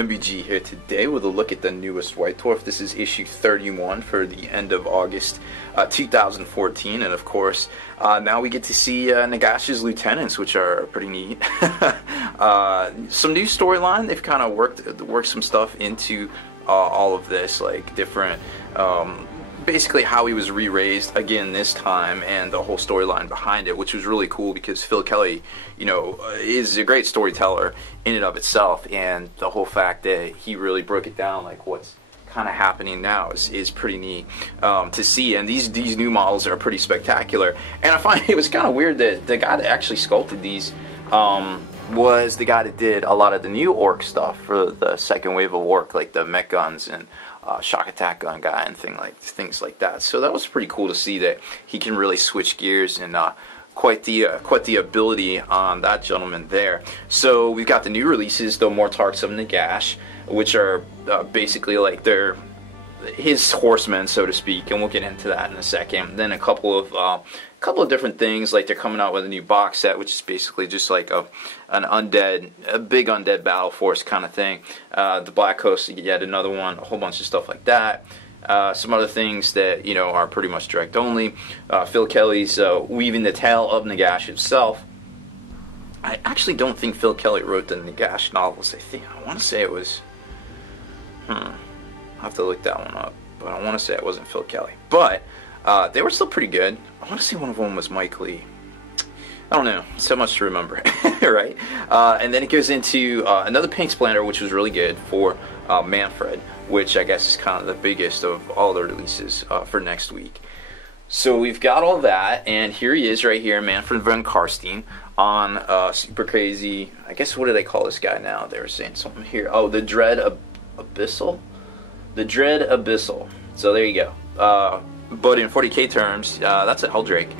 MBG here today with a look at the newest White Dwarf. This is issue 31 for the end of August 2014, and of course now we get to see Nagash's lieutenants, which are pretty neat. Some new storyline. They've kind of worked some stuff into all of this, like different basically how he was re-raised again this time, and the whole storyline behind it, which was really cool because Phil Kelly, you know, is a great storyteller in and of itself, and the whole fact that he really broke it down, like what's kind of happening now, is pretty neat to see. And these new models are pretty spectacular, and I find it was kind of weird that the guy that actually sculpted these was the guy that did a lot of the new Orc stuff for the second wave of Orc, like the mech guns and shock attack gun guy and things like that. So that was pretty cool to see that he can really switch gears, and quite the ability on that gentleman there. So we've got the new releases, the Mortarchs of Nagash, which are basically like his horsemen, so to speak, and we'll get into that in a second. Then a couple of different things, like they're coming out with a new box set, which is basically just like a big undead battle force kind of thing. The Black Host, yet another one, a whole bunch of stuff like that. Some other things that, you know, are pretty much direct only. Phil Kelly's weaving the tale of Nagash himself. I actually don't think Phil Kelly wrote the Nagash novels. I want to say it was. I'll have to look that one up, but I want to say it wasn't Phil Kelly. But they were still pretty good. I want to say one of them was Mike Lee. I don't know, so much to remember, right? And then it goes into another paint splatter, which was really good for Manfred, which I guess is kind of the biggest of all the releases for next week. So we've got all that, and here he is right here, Manfred von Karstein, on super crazy, I guess, what do they call this guy now? They were saying something here. Oh, the Dread Abyssal? The Dread Abyssal. So there you go. But in 40k terms, that's a Helldrake.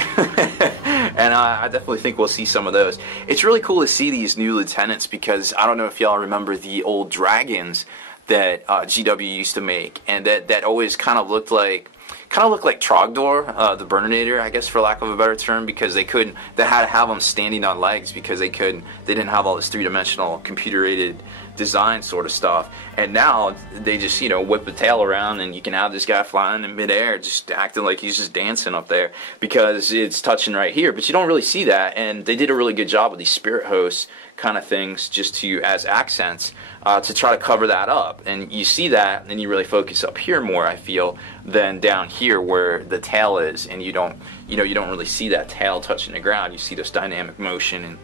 And I definitely think we'll see some of those. It's really cool to see these new lieutenants, because I don't know if y'all remember the old dragons that GW used to make, and that always kind of looked like Trogdor, the Burninator, I guess, for lack of a better term, because they had to have them standing on legs because they didn't have all this three-dimensional computer-aided design sort of stuff. And now they just, you know, whip the tail around, and you can have this guy flying in midair, just acting like he's just dancing up there because it's touching right here. But you don't really see that, and they did a really good job with these spirit hosts kind of things, just as accents to try to cover that up. And you see that, and you really focus up here more, I feel, than down here where the tail is, and you don't really see that tail touching the ground. You see this dynamic motion and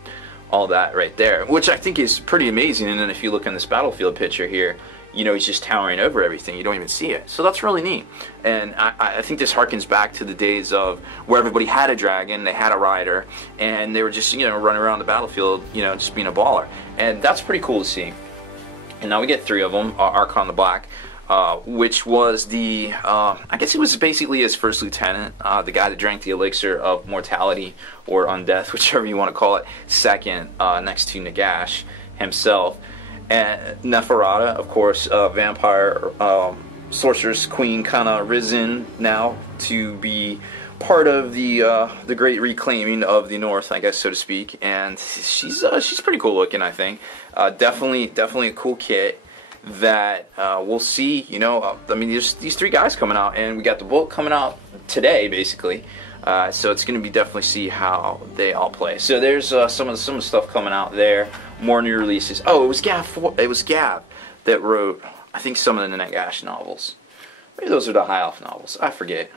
all that right there, which I think is pretty amazing. And then if you look in this battlefield picture here, you know, he's just towering over everything. You don't even see it. So that's really neat. And I think this harkens back to the days of where everybody had a dragon, they had a rider, and they were just, you know, running around the battlefield, you know, just being a baller. And that's pretty cool to see. And now we get three of them. Archon the Black, which was I guess he was basically his first lieutenant, the guy that drank the elixir of mortality, or undeath, whichever you want to call it, second, next to Nagash himself. And Neferata, of course, vampire sorceress queen, kind of risen now to be part of the great reclaiming of the North, I guess, so to speak. And she's pretty cool looking, I think. Definitely a cool kit that we'll see. You know, I mean, there's these three guys coming out, and we got the book coming out today, basically. So it's going to be definitely see how they all play. So there's some of the stuff coming out there. More new releases. Oh, it was Gav that wrote, I think, some of the Nagash novels. Maybe those are the High Elf novels. I forget.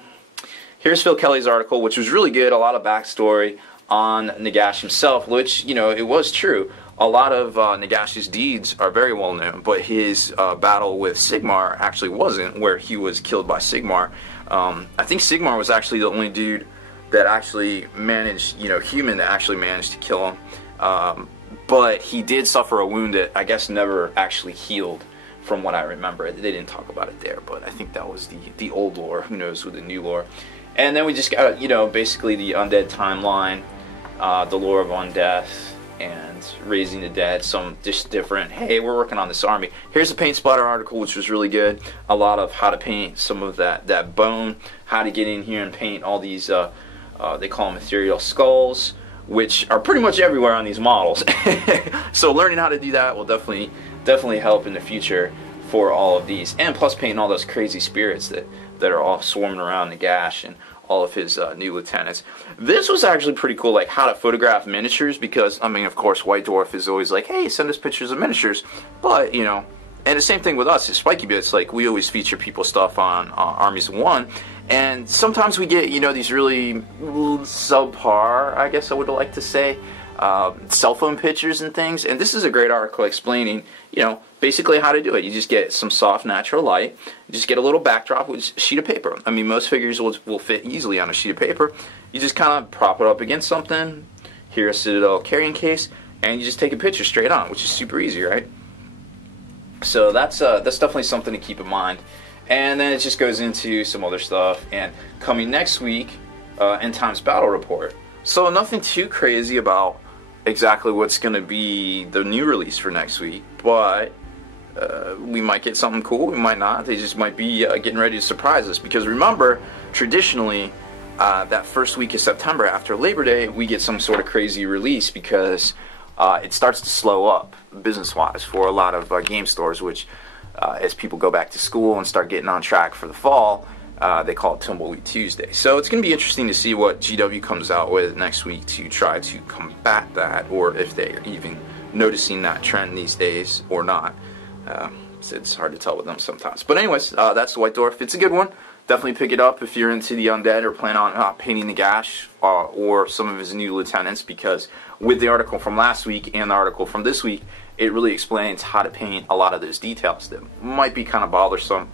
Here's Phil Kelly's article, which was really good. A lot of backstory on Nagash himself, which, you know, it was true. A lot of Nagash's deeds are very well known, but his battle with Sigmar actually wasn't, where he was killed by Sigmar. I think Sigmar was actually the only dude that actually managed, you know, human that actually managed to kill him. But he did suffer a wound that I guess never actually healed, from what I remember. They didn't talk about it there, but I think that was the old lore. Who knows with the new lore? And then we just got, you know, basically the undead timeline, the lore of undeath, and raising the dead, some just different, hey, we're working on this army. Here's a paint splatter article, which was really good. A lot of how to paint some of that bone, how to get in here and paint all these, they call them ethereal skulls, which are pretty much everywhere on these models. So learning how to do that will definitely definitely help in the future for all of these. And plus painting all those crazy spirits that are all swarming around Nagash and all of his new lieutenants. This was actually pretty cool, like how to photograph miniatures, because, I mean, of course, White Dwarf is always like, hey, send us pictures of miniatures. But, you know, and the same thing with us, Spiky Bits, like, we always feature people's stuff on Armies of One, and sometimes we get, you know, these really subpar, I guess I would like to say, cell phone pictures and things, and this is a great article explaining, you know, basically how to do it. You just get some soft natural light, you just get a little backdrop with a sheet of paper. I mean, most figures will fit easily on a sheet of paper. You just kind of prop it up against something, here a Citadel carrying case, and you just take a picture straight on, which is super easy, right? So that's definitely something to keep in mind. And then it just goes into some other stuff, and coming next week, End Times Battle Report. So nothing too crazy about exactly what's going to be the new release for next week, but we might get something cool, we might not. They just might be getting ready to surprise us, because remember, traditionally, that first week of September after Labor Day, we get some sort of crazy release, because it starts to slow up business-wise for a lot of game stores, which as people go back to school and start getting on track for the fall, they call it Tumbleweed Tuesday. So it's going to be interesting to see what GW comes out with next week to try to combat that, or if they're even noticing that trend these days or not. It's hard to tell with them sometimes. But anyways, that's the White Dwarf. It's a good one. Definitely pick it up if you're into the undead or plan on painting Nagash or some of his new lieutenants, because with the article from last week and the article from this week, it really explains how to paint a lot of those details that might be kind of bothersome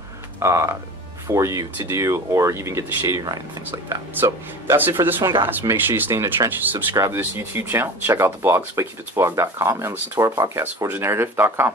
for you to do, or even get the shading right and things like that. So that's it for this one, guys. Make sure you stay in the trenches, subscribe to this YouTube channel, check out the blog, SpikyBitsBlog.com, and listen to our podcast, ForgeTheNarrative.com.